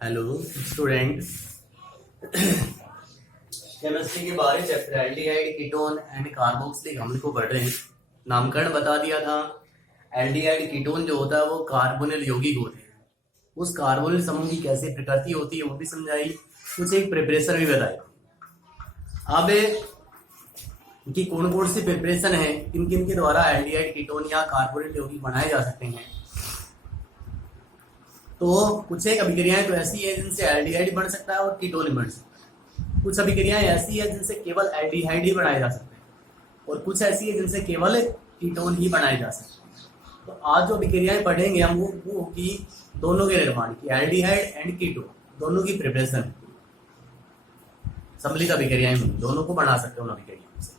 Hello students. Chemistry के 12वें chapter aldehyde ketone and carboxylic अम्ल को पढ़ रहे हैं। नामकरण बता दिया था। एल्डिहाइड कीटोन जो होता है वो कार्बोनिल यौगिक होते हैं। उस कार्बोनिल समूह की कैसे प्रकृति होती है वो भी समझाई, कुछ एक प्रिपरेशन भी बताई। अब कि कौन कौन सी प्रिपरेशन है, किन किन के द्वारा एल्डिहाइड कीटोन या कार्बोनिल यौगिक बनाए जा सकते हैं। तो कुछ एक अभिक्रियाएं तो ऐसी है जिनसे एल्डिहाइड बन सकता है और कीटोन बन सकता है। कुछ अभिक्रियाएं ऐसी है जिनसे केवल एल्डिहाइड ही बनाए जा सकते हैं और कुछ ऐसी है जिनसे केवल कीटोन ही बनाए जा सकते हैं। तो आज जो अभिक्रियाएं पढ़ेंगे हम वो होगी दोनों के निर्माण की, एल्डिहाइड एंड कीटोन दोनों की प्रिपरेशन, सम्मिलित अभिक्रियाएं होंगी, दोनों को बना सकते हैं उन अभिक्रियाओं से।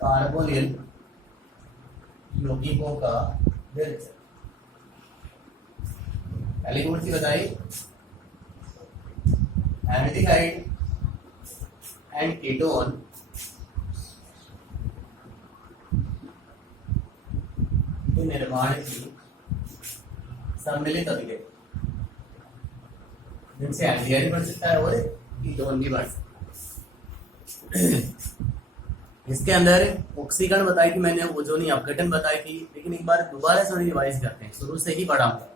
कार्बोनिल यौगिकों का विरचन पहली कौन सी बताई? एल्डिहाइड एंड कीटोन के निर्माण की सम्मिलित अभिक्रिया जिनसे एल्डिहाइड बन सकता है और कीटोन भी बन सकता है। इसके अंदर ऑक्सीकरण बताई थी मैंने, ओजोनी अपघटन बताई थी, लेकिन एक बार दोबारा से रिवाइज करते हैं, शुरू से ही पढ़ाऊंगा।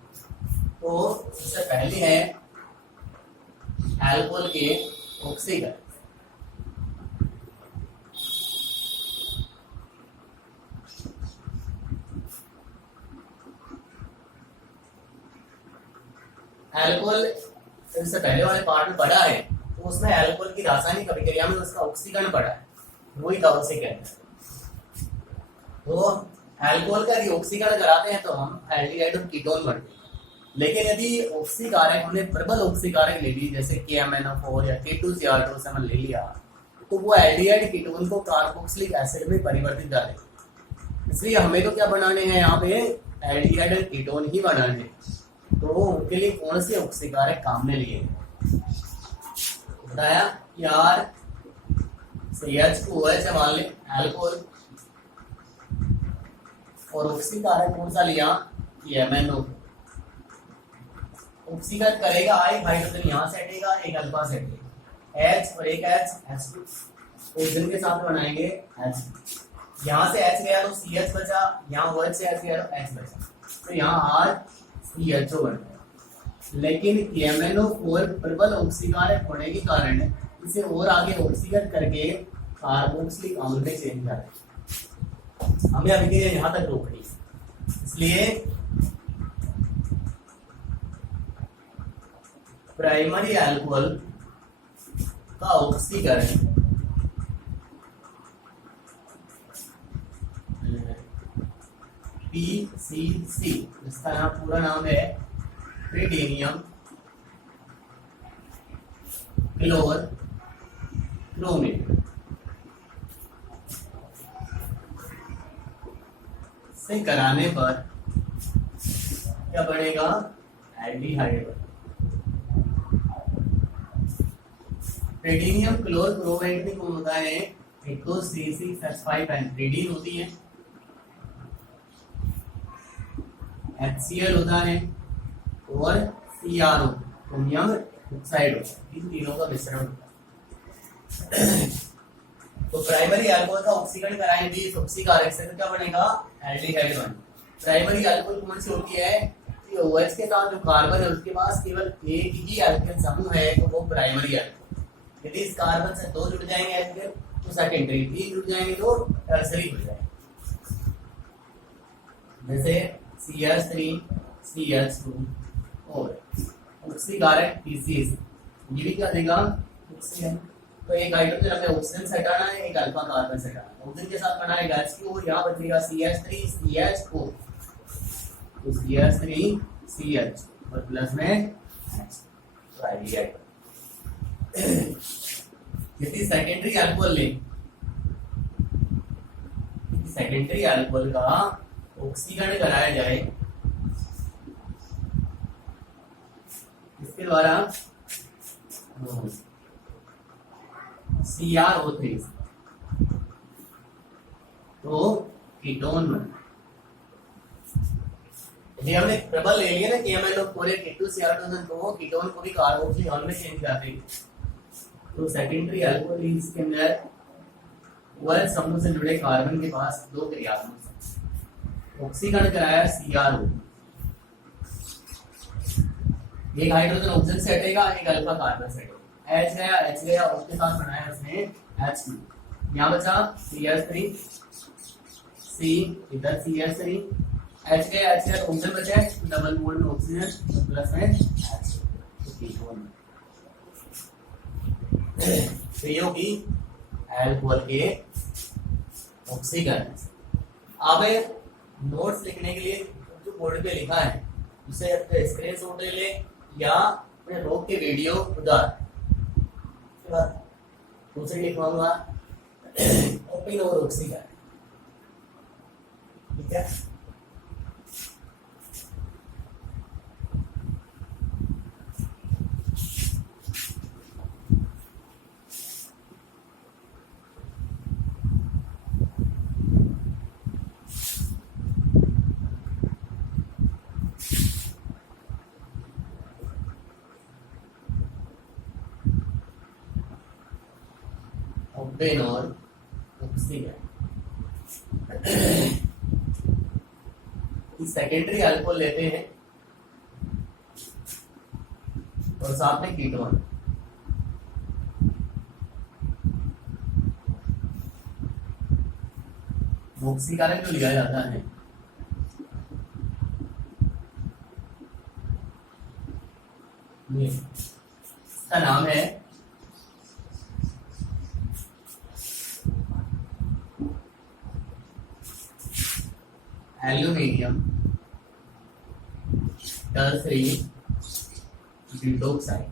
तो सबसे पहले है अल्कोहल के ऑक्सीकरण। अल्कोहल सबसे पहले वाले पार्ट में पढ़ा है, तो उसमें अल्कोहल की रासायनिक अभिक्रिया में उसका ऑक्सीकरण पढ़ा है, वही था उसे कहते हैं। तो अल्कोहल का यदि ऑक्सीकरण कराते हैं तो हम एल्डिहाइड और कीटोन बनते हैं। लेकिन यदि ऑक्सीकारक हमने प्रबल ऑक्सीकारक ले ली, जैसे KMnO4 या K2Cr2 ले लिया, तो वो एल्डिहाइड कीटोन को कार्बोक्सिलिक एसिड में परिवर्तित कर देगा। इसलिए हमें तो क्या बनाने हैं यहाँ पे, एल्डिहाइड और कीटोन ही बनाने हैं। तो उनके लिए कौन से ऑक्सीकारक काम में लिए बताया यार, CH2OH मान लें अल्कोहल, और ऑक्सीकारक कौन सा लिया? MnO। ऑक्सीकरण करेगा, एक हाइड्रोजन यहाँ से हटेगा, एक अल्फा से हटेगा, H और एक H2 ऑक्सीजन के साथ बनाएंगे H। यहाँ से H गया तो CH बचा, यहाँ OH से H गया तो H बचा, तो यहाँ RCHO बन गया। लेकिन KMnO4 प्रबल ऑक्सीकारक होने के कारण इसे और आगे ऑक्सीकरण करके कार्बोक्सिलिक अम्ल में चेंज कर दें। हमें अभिक्रिया यहाँ तक रोकनी है, इसलिए प्राइमरी अल्कोहल का ऑक्सीकरण PCC, इसका नाम पूरा नाम है प्रीडेनियम क्लोर क्रोमेट, से कराने पर क्या बनेगा? एल्डिहाइड। प्रीडेनियम क्लोर क्रोमेट में कौन होता है? एक तो C6H5 होती है, HCl होता है और CrO क्रोमियम ऑक्साइड होता है। इन तीनों का मिश्रण होता है। तो प्राइमरी अल्कोहल का ऑक्सीकरण कराएंगे ऑक्सीकारक से, तो क्या बनेगा? एल्डिहाइड बनेगा। प्राइमरी अल्कोहल कौन सी होती है? OH के साथ जो कार्बन है उसके पास केवल एक ही अल्केन समूह है, तो वो प्राइमरी अल्कोहल। यदि इस कार्बन से दो जुड़ जाएंगे एल्केन तो सेकेंडरी, तीन जुड़ जाएंगे तो टर्सरी हो जाएगा। जैसे CH3 CH2 और ऑक्सीकारक PCC, ये भी क्या देगा? ऑक्सीजन। तो एक हाइड्रोजन हमें ऑक्सीजन से हटाना है, एक अल्फा कार्बन से हटाना है। ऑक्सीजन के साथ बनाएगा H2, यहाँ बचेगा CH3 CH4, तो CH3 CH और प्लस में H, तो एल्डिहाइड। यदि सेकेंडरी अल्कोहल ले, सेकेंडरी अल्कोहल का ऑक्सीकरण कराया जाए इसके द्वारा CrO3, तो कीटोन बना। ये हमने प्रबल ले लिया ना KMnO पूरे K2Cr2 को कीटोन को भी कार्बोक्सिल में चेंज कर देंगे। तो सेकेंडरी अल्कोहल इसके अंदर OH समूह से जुड़े कार्बन के पास दो क्रियात्मक ऑक्सीकरण कराया CrO, एक हाइड्रोजन ऑक्सीजन से हटेगा, एक अल्फा कार्बन से हटेगा। H गया उसके साथ बनाया उसने H2, यहाँ बचा CH3 C, इधर CH3 H गया ऑक्सीजन बचा, डबल बॉन्ड में ऑक्सीजन प्लस में H, तो कीटोन। तो ये होगी अल्कोहल के ऑक्सीकरण। अब नोट्स लिखने के लिए जो बोर्ड पे लिखा है उसे अपने स्क्रीनशॉट ले ले या अपने रोक के वीडियो उतार। उसके बाद दूसरी लिखवाऊंगा ओपन और ऑक्सीकरण, ठीक है। ओपन और ऑक्सीकरण। सेकेंडरी अल्कोहल लेते हैं और साथ में कीटोन। ऑक्सीकरण जो लिया जाता है इसका नाम है एल्यूमिनियम टर्सरी ब्यूटोक्साइड।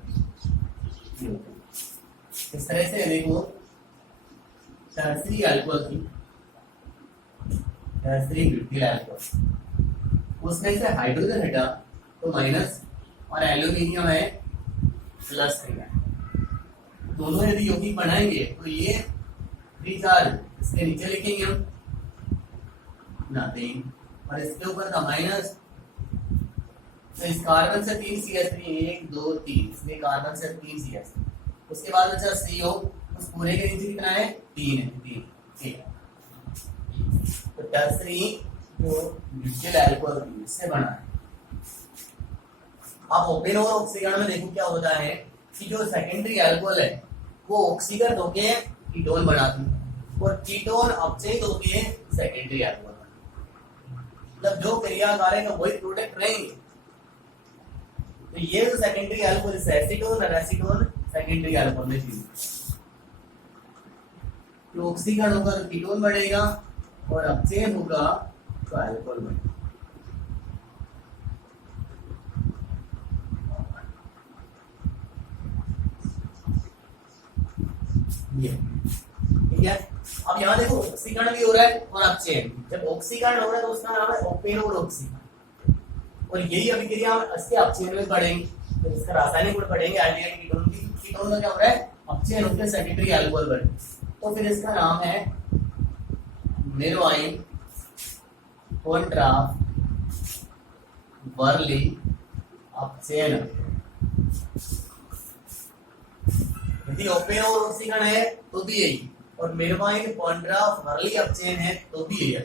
इस तरह से देखो टर्सरी अल्कोहल की, टर्सरी ब्यूटिल अल्कोहल, उसमें से हाइड्रोजन हटा तो माइनस और एल्यूमिनियम है प्लस है। दोनों यदि यौगिक बनाएंगे तो ये फ्री चार्ज, इसके नीचे लिखेंगे हम नथिंग और इसके ऊपर था माइनस। तो इस कार्बन से 3 CH3, 1 2 3, इसमें कार्बन से 3 CH3, उसके बाद बचा CO, उस पूरे के नीचे कितना है 3 है, 3, ठीक है। तो टर्सरी जो ब्यूटिल अल्कोहल इससे बना है। आप ओपन और ऑक्सीकरण में देखो क्या होता है कि जो सेकेंडरी अल्कोहल है वो ऑक्सीकरण होके कीटोन बनाती है और कीटोन अपचयित होके सेकेंडरी अल्कोहल, मतलब जो क्रिया करेगा वही प्रोडक्ट रहेंगे। तो ये जो सेकेंडरी अल्कोहल एसीटोन और एसीटोन सेकेंडरी अल्कोहल में चीज, तो ऑक्सीकरण होगा तो कीटोन बढ़ेगा और अपचयन होगा तो अल्कोहल बढ़ेगा। ये ठीक है। अब यहाँ देखो ऑक्सीकरण भी हो रहा है और अपचयन। जब ऑक्सीकरण हो रहा है तो उसका नाम है ओपन और ऑक्सीकरण, और यही अभिक्रिया हम इसके अपचयन में पढ़ेंगे। तो इसका रासायनिक गुण पढ़ेंगे एल्डिहाइड कीटोन की। कीटोन में क्या हो रहा है अपचयन होकर सेकेंडरी अल्कोहल बने, तो फिर इसका नाम है मिरोइन कॉन्ट्रा वर्ली अपचयन। यदि ओपन और ऑक्सीकरण है तो भी यही, और मिरोइन कॉन्ट्रा वर्ली अपचयन है तो भी यही।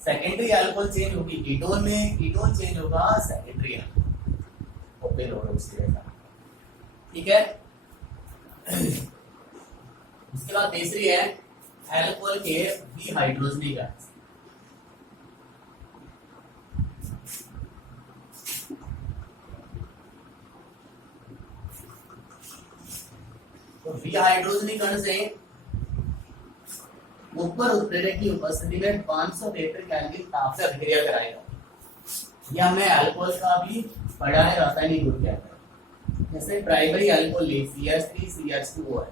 सेकेंडरी अल्कोहल चेंज होगी कीटोन में, कीटोन चेंज होगा सेकेंडरी अल्कोहल ओपन और ऑक्सीकरण, ठीक है। उसके बाद तीसरी है अल्कोहल के डिहाइड्रोजनीकरण। तो डिहाइड्रोजनीकरण से ऊपर उत्प्रेरक की उपस्थिति में 573 केल्विन ताप से अभिक्रिया कराएगा। यह हमने अल्कोहल का भी पढ़ा है रासायनिक गुण क्या है। जैसे प्राइमरी अल्कोहल ले CH3 CH2OH,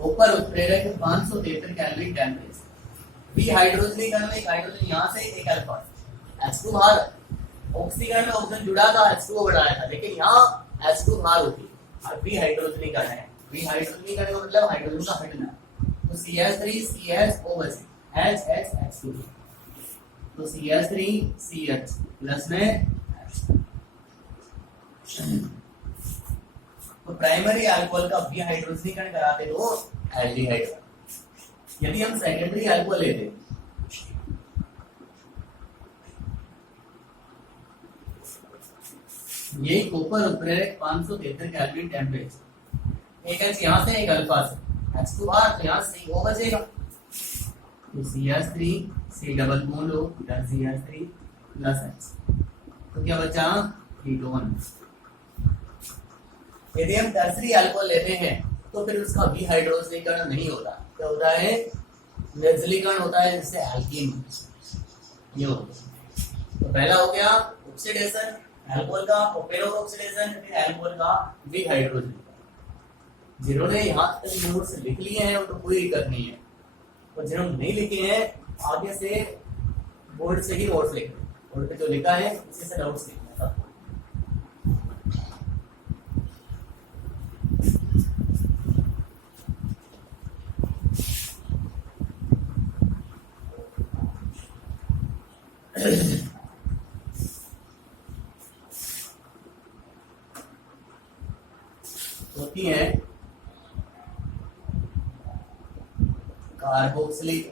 ऊपर उत्प्रेरक 573 केल्विन टेम्परेचर। डिहाइड्रोजनीकरण में एक हाइड्रोजन यहाँ से एक अल्फा, H2 बाहर। ऑक्सीकरण में ऑक्सीजन जुड़ा था, H2O बढ़ाया था, लेकिन यहाँ H2 बाहर होती है। और डिहाइड्रोजनीकरण है, डिहाइड्रोजनीकरण का मतलब हाइड्रोजन का हटना। तो CH3 CHO बचे, HHH2, तो CH3 CH प्लस में H। तो प्राइमरी अल्कोहल का विहाइड्रोजनीकरण कराते तो एल्डिहाइड। यदि हम सेकेंडरी अल्कोहल लेते, ये कॉपर उत्प्रेरक 573 केल्विन टेम्परेचर, एक H यहाँ से एक अल्फा से, H2R तो यहाँ CO बचेगा, तो CH3 C डबल बॉन्ड हो प्लस CH3 प्लस H, तो क्या बचा कीटोन। यदि हम टर्सरी अल्कोहल लेते हैं तो फिर उसका विहाइड्रोजनीकरण नहीं होता, क्या होता है, निर्जलीकरण होता है, जिससे एल्कीन ये होता है। तो पहला हो गया ऑक्सीडेशन अल्कोहल का, पेरो ऑक्सीडेशन, फिर अल्कोहल का विहाइड्रोजनीकरण। जिन्होंने यहाँ तक नोट्स लिख लिए हैं उनको कोई दिक्कत नहीं है, और जिन्होंने नहीं लिखे हैं आगे से बोर्ड से ही नोट्स लिख, बोर्ड पे जो लिखा है उसी से नोट्स लिखना था। होती है कार्बोक्सिलिक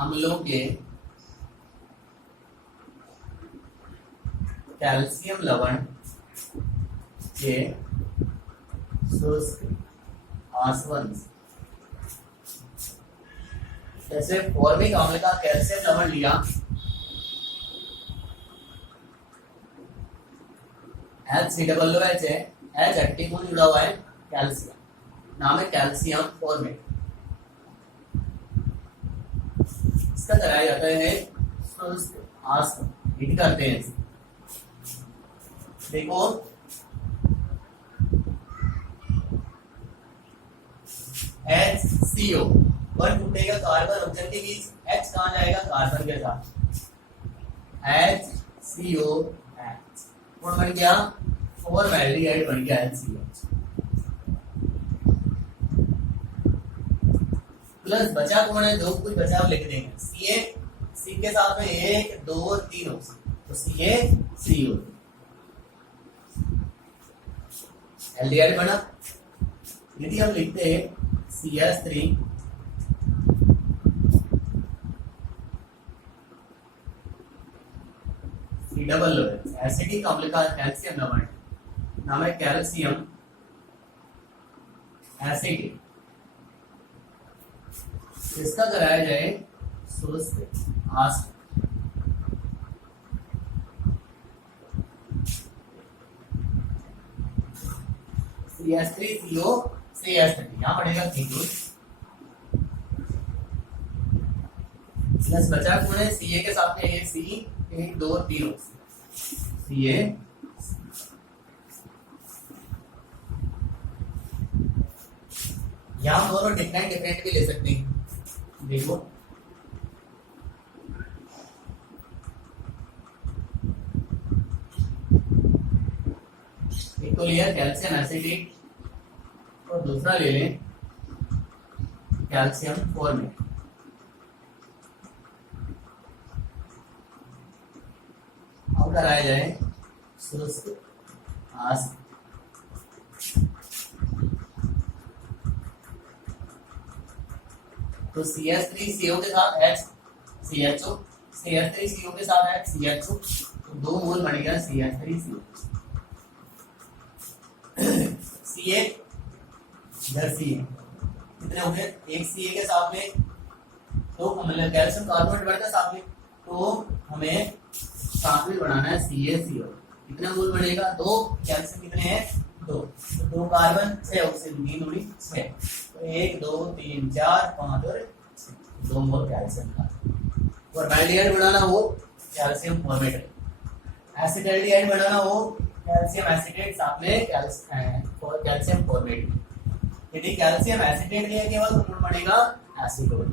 अम्लों के कैल्शियम लवण के शुष्क आसवन। जैसे फॉर्मिक अम्ल का कैल्शियम लवण लिया, HCOOH है, H एक्टिव में जुड़ा हुआ है कैल्शियम, नाम है कैल्शियम फॉर्मेट। इसका कराया जाता है शुष्क आसवन, हिट करते हैं। देखो HCO वन टूटेगा कार्बन ऑक्सीजन के बीच, H कहाँ जाएगा कार्बन के साथ, HCOH कौन बन गया, फॉर्मैल्डिहाइड बन गया HCOH। प्लस बचा कौन है, जो कुछ बचा लिख देंगे, Ca, C के साथ में 1 2 3 ऑक्सीजन, तो CaCO एल्डिहाइड बना। यदि हम लिखते हैं CH3 C डबल एसिडिक अम्ल का कैल्शियम लवण, नाम है कैल्शियम एसिड। इसका कराया जाए शुष्क आसवन। CH3CO CH3 यहाँ पड़ेगा कीटोन, प्लस बचा कौन है, Ca के साथ में C 1 2 3 Ca। यहाँ दोनों डिफरेंट डिफरेंट भी ले सकते हैं। देखो एक तो लिया कैल्शियम एसिडेट और दूसरा ले लें कैल्शियम फॉर्मेट। अब कराया जाए शुष्क आसवन। तो CH3CO के साथ HCHO, CH3CO के साथ HCHO, तो 2 मोल बन गया CH3CO। Ca इधर Ca कितने हो गए, एक Ca के साथ में तो मतलब कैल्शियम कार्बोनेट बढ़ता साथ में, तो हमें साथ में बनाना है CaCO। कितना मोल बनेगा, 2, कैल्शियम कितने हैं 2, तो 2 कार्बन 6 ऑक्सीजन 3 दूनी 6, तो 1 2 3 4 5 और 2 मोल कैल्शियम का। फॉर्मैल्डिहाइड बनाना हो कैल्शियम फॉर्मेट, एसिटाल्डिहाइड बनाना हो कैल्शियम एसिटेट साथ में कैल्शियम फॉर्मेट। यदि कैल्शियम एसिटेट लिया केवल तो मोल बनेगा एसीटोन,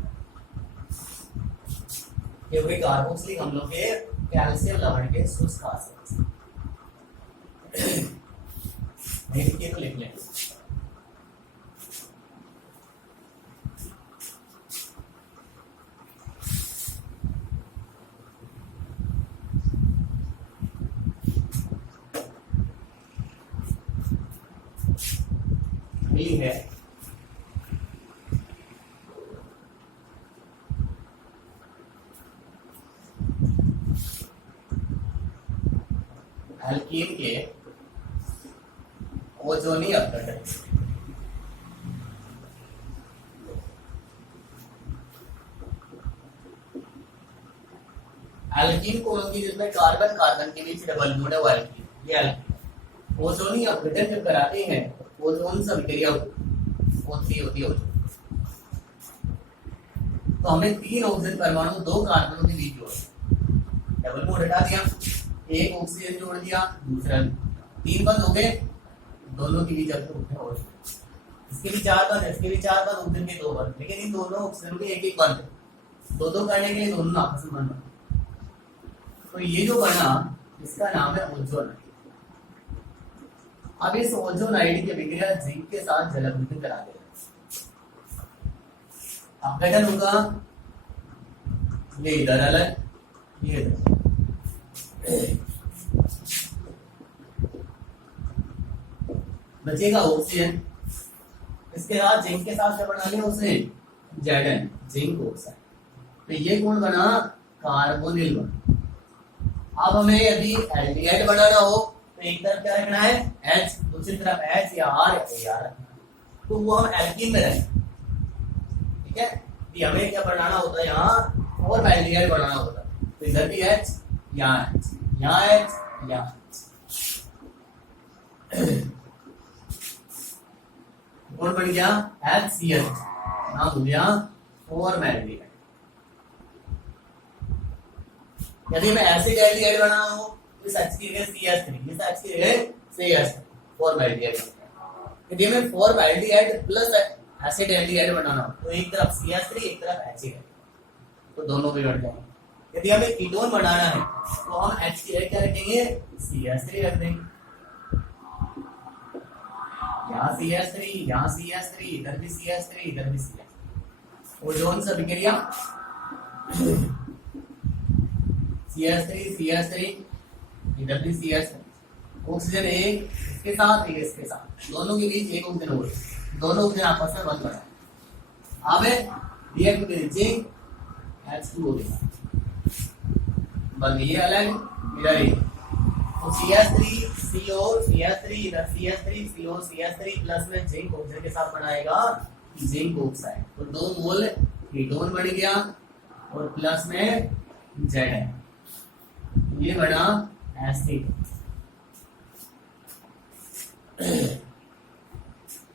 क्योंकि कार्बोक्सिलिक अम्लों के कैल्शियम लवण के शुष्क आसवन। नहीं लिखे तो लिख लें। मिली है एल्कीन के ओजोनी अपघटन। एल्कीन कौन होगी जिसमें कार्बन कार्बन के बीच डबल बॉन्ड है, वो एल्कीन, ये एल्कीन। ओजोनी अपघटन जब कराते हैं ओजोन से अभिक्रिया O3 होती है ओजोन। तो हमने 3 ऑक्सीजन परमाणु 2 कार्बनों के बीच जोड़े, डबल बॉन्ड हटा दिया, एक ऑक्सीजन जोड़ दिया, दूसरा 3 बंद हो गए, दोनों के बीच अब तो इसके भी 4 बंद, इसके भी 4 बंद, ऑक्सीजन के 2 बंद, लेकिन इन दोनों ऑक्सीजन के एक बंद, दो करने के लिए दोनों आपस में बंद। तो ये जो बना इसका नाम है ओजोनाइड। अब इस ओजोनाइड की अभिक्रिया जिंक के साथ जलावृत करा देगा, अपघटन होगा, ये इधर अलग, ये इधर। बचेगा ऑक्सीजन, इसके साथ जिंक के साथ क्या बना लिया उसने, Zn, जिंक ऑक्साइड। तो ये कौन बना, कार्बोनिल बना। अब हमें यदि एल्डिहाइड बनाना हो तो एक तरफ क्या रखना है H, दूसरी तरफ H या R या AR, तो वो हम एल्कीन में रखें, ठीक है। कि हमें क्या बनाना होता है यहाँ, और एल्डिहाइड बनाना होता है, तो इधर भी H, यहाँ H, यहाँ H, यहाँ कौन बन गया, HCl, नाम हो गया फॉर्मैल्डिहाइड। यदि मैं एसिड एल्डिहाइड बनाना हो तो इस H की जगह CH3, इस H की जगह CH3, फॉर्मैल्डिहाइड। यदि मैं फॉर्मैल्डिहाइड प्लस एसिड एल्डिहाइड बनाना हो तो एक तरफ CH3 एक तरफ HCl, तो दोनों भी बढ़ जाएंगे। यदि हमें कीटोन बनाना है तो हम H की जगह क्या रखेंगे, CH3 रख देंगे, यहाँ CH3, यहाँ CH3, इधर भी CH3, इधर भी CH3। ओजोन से अभिक्रिया CH3 CH3, इधर भी CH3, ऑक्सीजन एक इसके साथ एक इसके साथ, दोनों के बीच एक ऑक्सीजन और, दोनों ऑक्सीजन आपस में बंद पड़ा। अब रिएक्ट विद जिंक, H2O के साथ बंद, ये अलग इधर ही, तो CH3 CO CH3, इधर CH3 CO CH3 प्लस में जिंक ऑक्सीजन के साथ बनाएगा जिंक ऑक्साइड, तो 2 मोल कीटोन बन गया और प्लस में Zn, ये बना एसिड,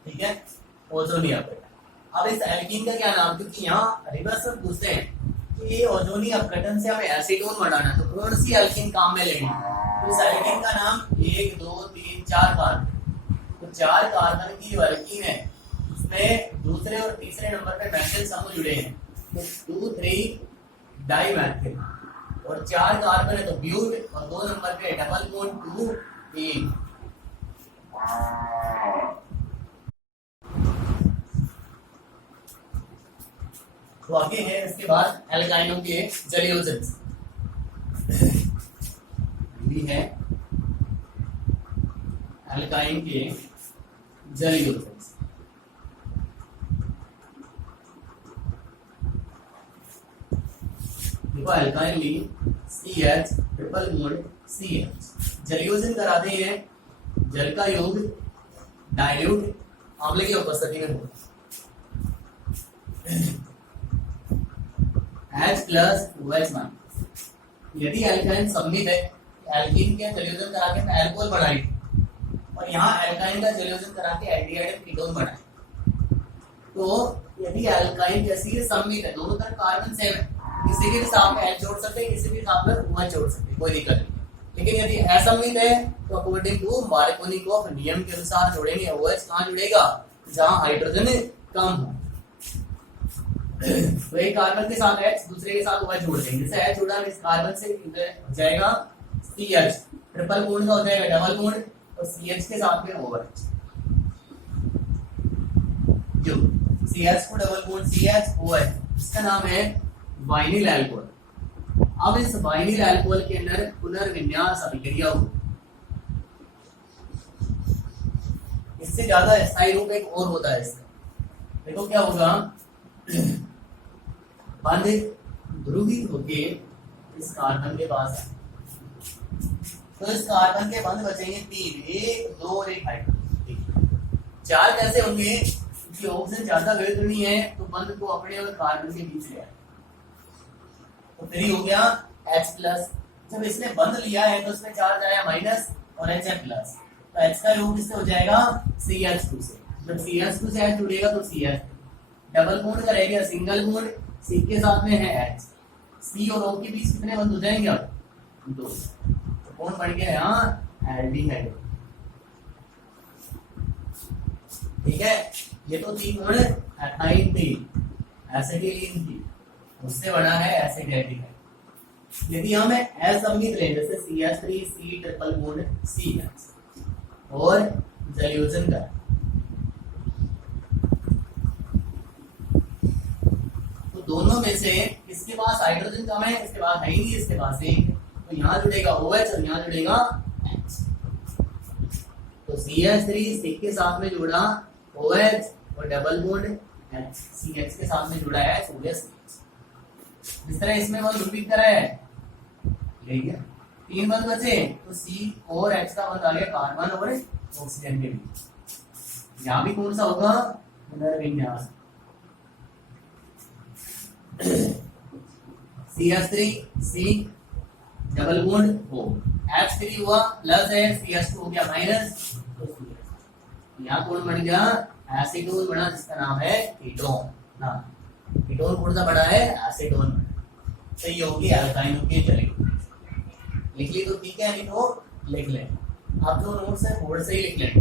ठीक है, ओजोनी अपघटन। अब इस एल्कीन का क्या नाम, क्योंकि यहाँ रिवर्स में पूछते हैं कि ये ओजोनी अपघटन से हमें एसीटोन बनाना, तो कौन सी एल्कीन काम में लेंगे, तो इस एल्कीन का नाम 1 2 3 4 कार्बन, तो 4 कार्बन की एल्कीन है, इसमें दूसरे और तीसरे नंबर पे मैथिल समूह जुड़े हैं, तो 2 3 डाइमैथिल, और 4 कार्बन है तो ब्यूट, और 2 नंबर पे डबल बॉन्ड 2 3। तो आगे है इसके बाद एल्काइनों के जलयोजन भी है, एल्काइन के जलयोजन। देखो एल्काइन ली CH ट्रिपल बॉन्ड CH, जलयोजन कराते हैं, जल का योग डाइल्यूट आंवले की उपस्थिति में होगा, H प्लस OH माइनस। यदि एल्काइन सम्मिलित है, एल्कीन के जलयोजन करा के अल्कोहल बनाई, और यहाँ एल्काइन का जलयोजन करा के एल्डिहाइड कीटोन बनाए, तो यदि एल्काइन जैसी सम्मिलित है, दोनों तरफ कार्बन सेम है, किसी के साथ में H जोड़ सकते हैं, किसी के साथ में OH जोड़ सकते हैं, कोई दिक्कत नहीं। लेकिन यदि असम्मिलित है तो अकॉर्डिंग टू मार्कोनिकोव नियम के अनुसार जोड़ेंगे, OH कहाँ जुड़ेगा, जहां हाइड्रोजन कम हो, तो एक कार्बन के साथ H, दूसरे के साथ OH जोड़ देंगे, जैसे H जुड़ा इस कार्बन से हो जाएगा CH, ट्रिपल बॉन्ड का हो जाएगा डबल बॉन्ड, और CH के साथ में OH, जो CH को डबल बॉन्ड CH OH, इसका नाम है वाइनिल अल्कोहल। अब इस वाइनिल अल्कोहल के अंदर पुनर्विन्यास अभिक्रिया हो, इससे ज्यादा स्थायी रूप एक और होता है इसका। देखो क्या होगा, बंध ध्रुवित होके इस कार्बन के पास है, तो इस कार्बन के बंध बचेंगे 3, 1, 2 और 1 हाइड्रोजन। 4 कैसे होंगे, क्योंकि ऑक्सीजन ज्यादा वैध नहीं है, तो बंध को अपने और कार्बन के बीच ले आए, तो 3 हो गया H+। जब इसने बंध लिया है तो इसमें चार्ज आया माइनस और H+, तो H का योग किससे हो जाएगा, CH2 से। जब CH2 से H जुड़ेगा तो CH, डबल बॉन्ड का रह गया सिंगल बॉन्ड, C के साथ में है H, C और O के बीच कितने बंध हो जाएंगे अब, 2। तो कौन बन गया यहाँ, एल्डिहाइड। ठीक है, ये तो थी कौन, एथाइन थी, एसिटिलीन थी, उससे बना है एसिड एल्डिहाइड। यदि हम एस संगीत लें, जैसे CH3 C triple bond CH और जलयोजन का, तो दोनों में से किसके पास हाइड्रोजन कम है, इसके पास है ही नहीं, इसके पास है, तो यहाँ जुड़ेगा OH और यहाँ जुड़ेगा H। तो CH3 C के साथ में जुड़ा OH और डबल बॉन्ड H, CH के साथ में जुड़ा है OH। जिस तरह इसमें बंध रिपीट करा है, ठीक है, 3 बंध बचे, तो C और H का बंध आ गया कार्बन और ऑक्सीजन के बीच। यहाँ भी कौन सा होगा, पुनर्विन्यास। CH3 C double bond O, H3 हुआ प्लस है, CH2 हो गया माइनस, तो यहाँ कौन बन गया, एसीटोन बना, जिसका नाम है कीटोन ना। कीटोन कौन सा बड़ा है, एसीटोन। सही होगी एल्काइन होगी, चलेगी। लिख ली तो ठीक है, नहीं तो लिख लें, आप जो नोट्स है बोर्ड से ही लिख लें।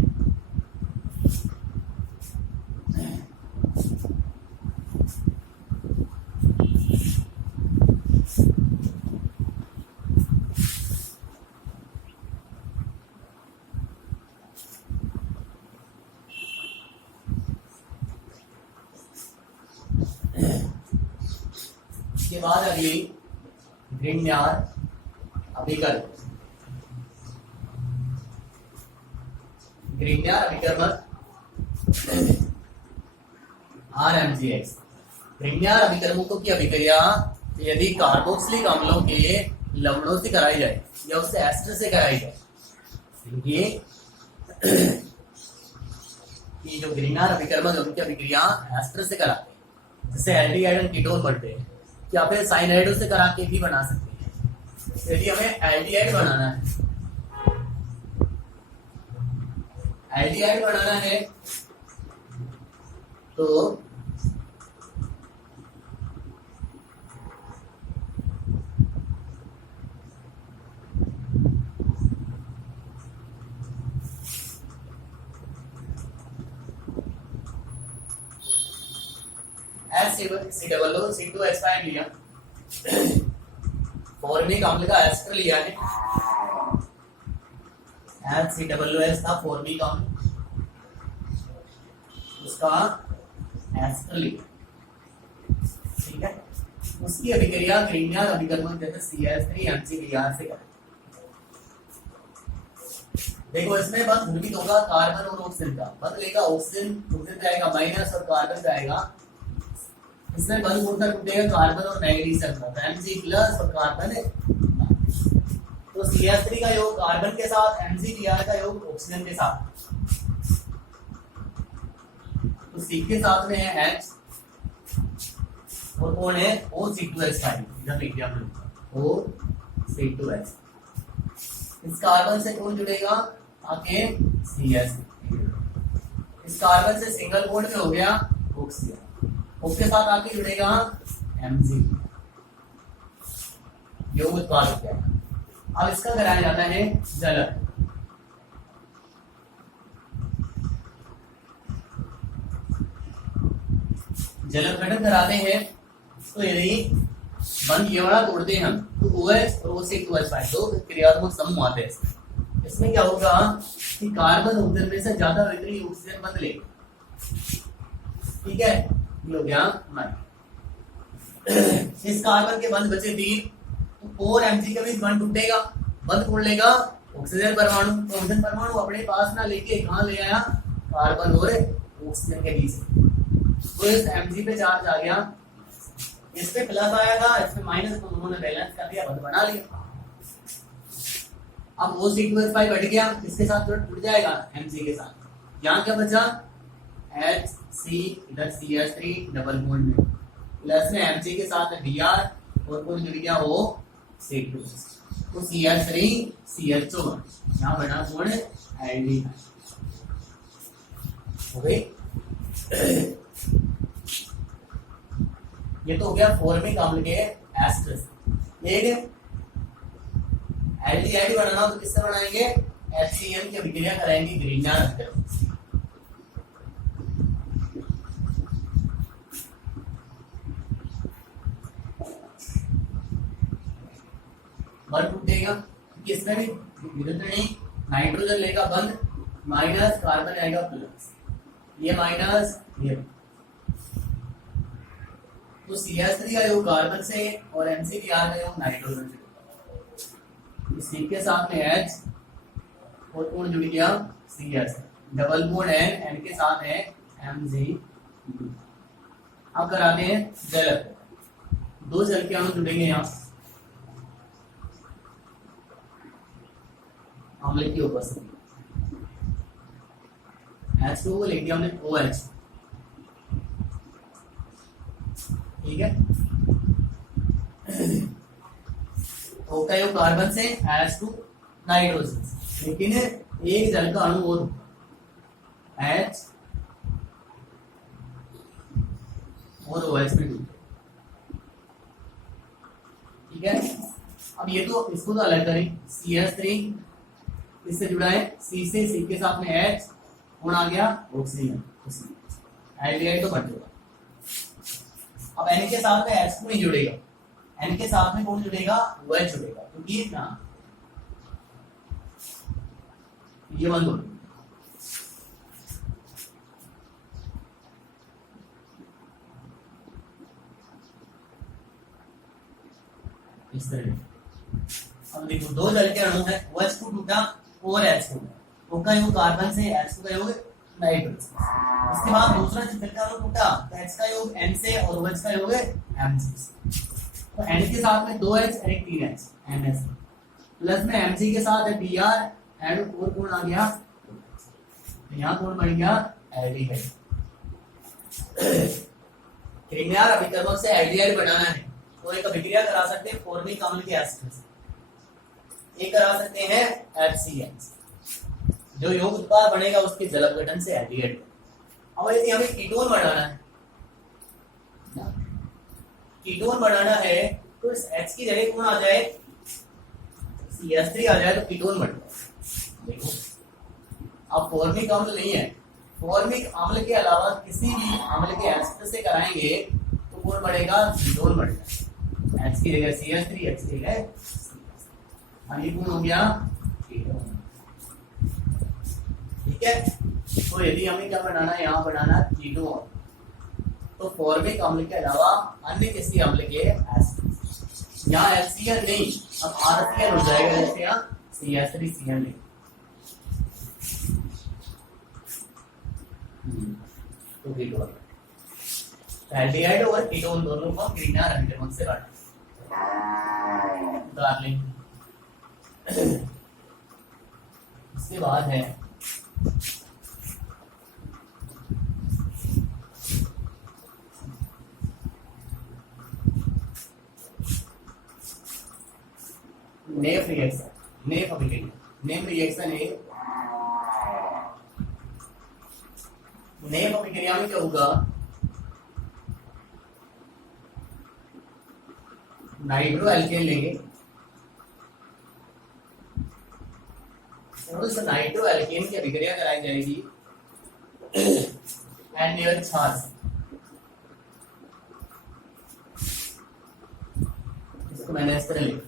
इसके बाद अगली ग्रिग्नार अभिकर्म। ग्रिग्नार अभिकर्मक RMGX। ग्रिग्नार अभिकर्मकों की अभिक्रिया यदि कार्बोक्सिलिक अम्लों के लवणों से कराई जाए या उससे एस्टर से कराई जाए, ये जो ग्रिग्नार अभिकर्मक है उनकी अभिक्रिया एस्टर से कराते हैं, जैसे एल्डिहाइड और कीटोन बनते हैं, या फिर साइनाइडों से करा के भी बना सकते हैं। यदि हमें एल्डिहाइड बनाना है, तो C2H5 लिया, फॉर्मिक अम्ल का एस्टर लिया है, HCOOH था फॉर्मिक अम्ल, उसका एस्टर लिया, ठीक है। उसकी अभिक्रिया ग्रिग्नार अभिकर्मक जैसे CH3 से करें। देखो इसमें बस ध्रुवित होगा कार्बन और ऑक्सीजन का, बंध लेगा ऑक्सीजन जाएगा माइनस और कार्बन जाएगा, इसमें बंध कौन सा टूटेगा, कार्बन और मैग्नीशियम का, तो Mg+ और कार्बन है, तो CH3 का योग कार्बन के साथ, MgBr का योग ऑक्सीजन के साथ, तो C के साथ में है H और कौन है OC2H5, इधर लिख दिया हमने OC2H। इस कार्बन से कौन जुड़ेगा आके CH, इस कार्बन से सिंगल बॉन्ड में हो गया ऑक्सीजन, उसके साथ आके जुड़ेगा Mg, योग उत्पाद हो गया। अब इसका कराया जाता है जलन। जलन घटन कराते हैं, तो यदि बंध ये वाला तोड़ते हैं हम, तो OH और OC2H5 दो क्रियात्मक समूह आते हैं। इसमें क्या होगा कि कार्बन ऑक्सीजन में से ज्यादा वितरी ऑक्सीजन बंध लेगा, ठीक है, हो गया इस कार्बन के बंध बचे 3, तो 4 Mg के बीच बंध टूटेगा, बंध तोड़ लेगा ऑक्सीजन परमाणु, तो ऑक्सीजन परमाणु अपने पास ना लेके कहां ले आया, कार्बन और ऑक्सीजन के बीच। तो इस Mg पे चार्ज आ गया, इस पे प्लस आया था, इस पे माइनस, तो उन्होंने बैलेंस कर दिया, बंद बना लिया। अब वो सीक्वेंस बढ़ गया, इसके साथ जुड़ जाएगा Mg के साथ। यहाँ क्या बचा, HC इधर CH3 डबल बॉन्ड में, प्लस में Mg के साथ Br और कौन जुड़ गया वो C2, तो CH3 CH2 यहाँ बना बॉन्ड एल्डिहाइड हो गई। ये तो हो गया फॉर्मिक अम्ल के एस्टर्स। एक एल्डिहाइड बनाना हो तो किससे बनाएंगे, HCl की अभिक्रिया कराएंगे ग्रीनर अंतर। बंद टूटेगा क्योंकि इसमें भी विरुद्ध नहीं, नाइट्रोजन लेगा बंद, माइनस कार्बन आएगा प्लस, ये माइनस ये, तो CH3 का योग कार्बन से और McBr का योग नाइट्रोजन से, C के साथ में H और कौन जुड़ गया CH, डबल बॉन्ड N के साथ है Mg। अब कराते हैं जल, दो जल के अणु जुड़ेंगे यहाँ अम्ल की उपस्थिति, H2 लिख दिया हमने OH, ठीक है। O का योग कार्बन से, H2 नाइट्रोजन, लेकिन एक जल का अणु और H और OH में डूबे, ठीक है। अब ये तो इसको तो अलग करें, CH3 इससे जुड़ा है, C से, C के साथ में H, कौन आ गया ऑक्सीजन, एल्डिहाइड तो बन जाएगा। अब N के साथ में H2 नहीं जुड़ेगा, N के साथ में कौन जुड़ेगा, OH जुड़ेगा, क्योंकि ना ये बंद हो इस तरह। अब देखो दो जल के अणु है, OH2 टूटा और H2, O का योग कार्बन से, H2 का योग नाइट्रोजन। इसके बाद दूसरा जल का अणु टूटा तो H का योग N से और OH का योग Mg से, तो N के साथ में 2H और एक 3H NS, प्लस में Mg के साथ है Br एंड और कौन आ गया, यहाँ कौन बन गया एल्डिहाइड। ग्रीनर अभिकर्मक से एल्डिहाइड बनाना है तो एक अभिक्रिया करा सकते हैं फॉर्मिक अम्ल के एस्टर से, एक करा सकते हैं HCl, जो योग उत्पाद बनेगा उसके जल अपघटन से एल्डिहाइड। अब यदि हमें कीटोन बनाना है, कीटोन बनाना है तो इस H की जगह कौन आ जाए, CH3 आ जाए तो कीटोन बन जाए। देखो अब फॉर्मिक अम्ल नहीं है, फॉर्मिक अम्ल के अलावा किसी भी अम्ल के एस्टर से कराएंगे तो कौन बढ़ेगा, कीटोन बढ़ेगा। H की जगह CH3, H की जगह ये कौन हो गया कीटोन, ठीक है। तो यदि हमें क्या बनाना है, यहाँ बनाना है कीटोन, तो फॉर्मिक अम्ल के अलावा अन्य किसी अम्ल के एसिड, यहाँ HCl नहीं अब RCl हो जाएगा, जैसे यहाँ CH3Cl नहीं, तो कीटोन, एल्डिहाइड और कीटोन दोनों को ग्रीनर अभिकर्मक से उतार लेंगे। इसके बाद है नेफ रिएक्शन, नेफ अभिक्रिया, नेफ रिएक्शन है। नेफ अभिक्रिया में क्या होगा, नाइट्रो एल्केन लेंगे और उस नाइट्रो एल्केन की अभिक्रिया कराई जाएगी एंड छाछ, इसको मैंने इस तरह लिखा,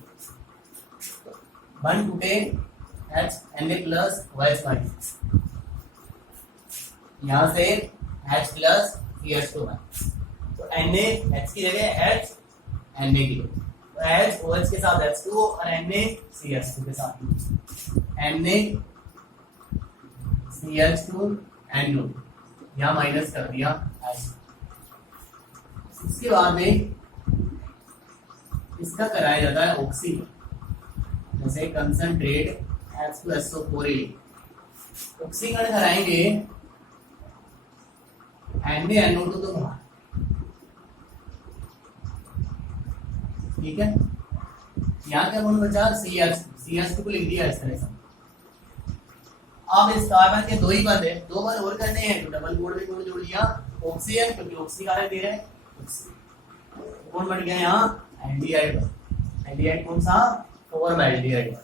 1 टूटे H Na plus OH minus, यहाँ से H प्लस CH2 माइनस, तो Na H की जगह H Na की जगह, तो H OH के साथ H2 और Na CH2 के साथ Na CH2 NO, यहाँ माइनस कर दिया H। इसके बाद में इसका कराया जाता है ऑक्सीकरण, जैसे कंसंट्रेट H2SO4 ऑक्सीकरण कराएंगे NaNO2 तो बाहर, ठीक है। यहाँ क्या गुण बचा, CH2 को लिख दिया इस तरह से। अब इस कार्बन के दो ही बंद है, दो बंद और करने हैं तो डबल बॉन्ड में गुण जोड़ लिया ऑक्सीजन, क्योंकि ऑक्सीकरण दे रहे हैं, कौन बन गया यहाँ एल्डिहाइड। एल्डिहाइड कौन सा, फॉर्मल्डिहाइड,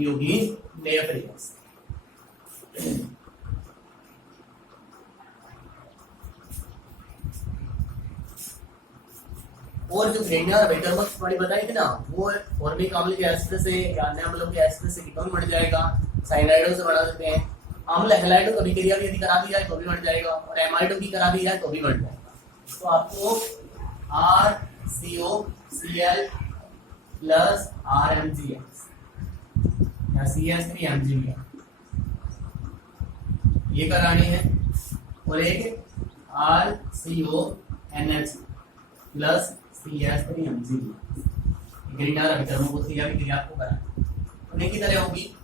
योगी लेयर रिएक्शन। और जो ग्रेनियर बेटरवर्क वाली बताई थी ना, वो फॉर्मिक अम्ल के एसिड से या अन्य अम्लों के एसिड से कीटोन बन जाएगा, साइनाइडो से बना सकते हैं। अम्ल हैलाइडो की अभिक्रिया भी यदि करा दी जाए तो भी बन जाएगा, और एमाइडो की करा दी जाए तो भी बन जाएगा। तो आपको RCOCl प्लस RMgS या CH3Mgl ये करानी है, और एक RCONH प्लस CH3Mgl ग्रीनर अभिकर्मों को क्रिया आपको कराना। उन्हीं की तरह होगी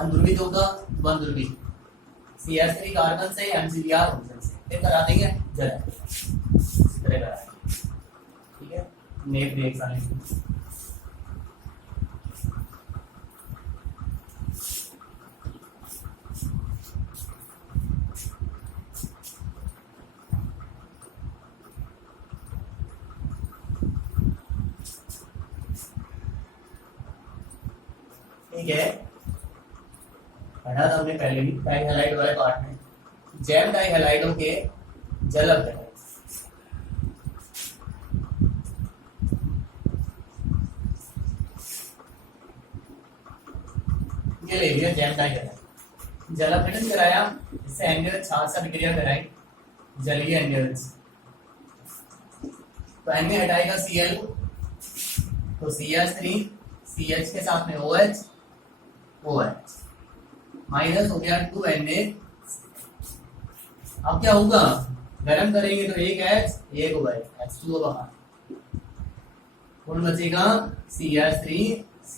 ध्रुवित होगा, ध्रुवित CH3 कार्बन से MgBr ऑक्सीजन से, फिर करा देंगे जरा इसी तरह कराएंगे, ठीक है। नेक रिएक्शन ठीक है। पढ़ा था हमने पहले भी डाइहैलाइड वाले पार्ट में, जैम डाइहैलाइडों के जल अपघटन। ये ले लिया जैम डाइहैलाइड, जल अपघटन कराया, इससे एंगल छाछ से अभिक्रिया कराई, जलीय एंगल्स। तो एंगल हटाएगा Cl, तो CH3 CH के साथ में OH OH माइनस हो गया 2Na। अब क्या होगा, गर्म करेंगे तो एक H एक OH, H2O बाहर, कौन बचेगा CH3C।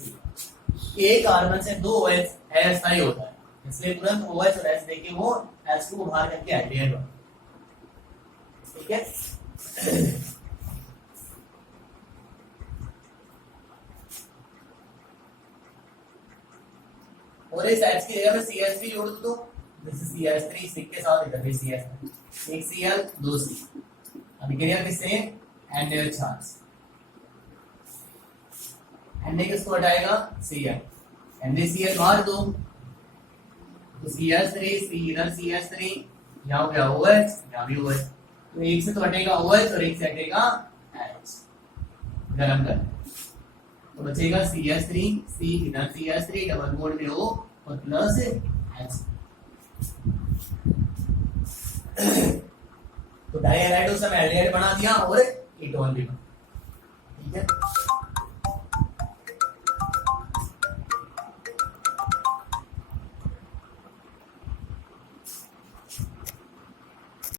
एक कार्बन से दो OH अस्थायी होता है, इसलिए तुरंत OH और H देके वो H2 को बाहर करके एल्डिहाइड बना, ठीक है। और इस H की जगह में CH3 जोड़ दो, जैसे CH3 सिक के साथ इधर भी CH3, एक Cl दो C, अभिक्रिया किससे, NaOH छाछ, Na किसको हटाएगा Cl, NaCl बाहर दो, तो CH3 C इधर CH3, यहाँ हो गया OH, यहाँ भी OH, तो एक से तो हटेगा OH और एक से हटेगा H, गरम कर, तो बचेगा CH3 C इधर CH3 डबल बॉन्ड में O और प्लस H। तो डाइहैलाइड उस समय एल्डिहाइड बना दिया और कीटोन भी बना, ठीक है।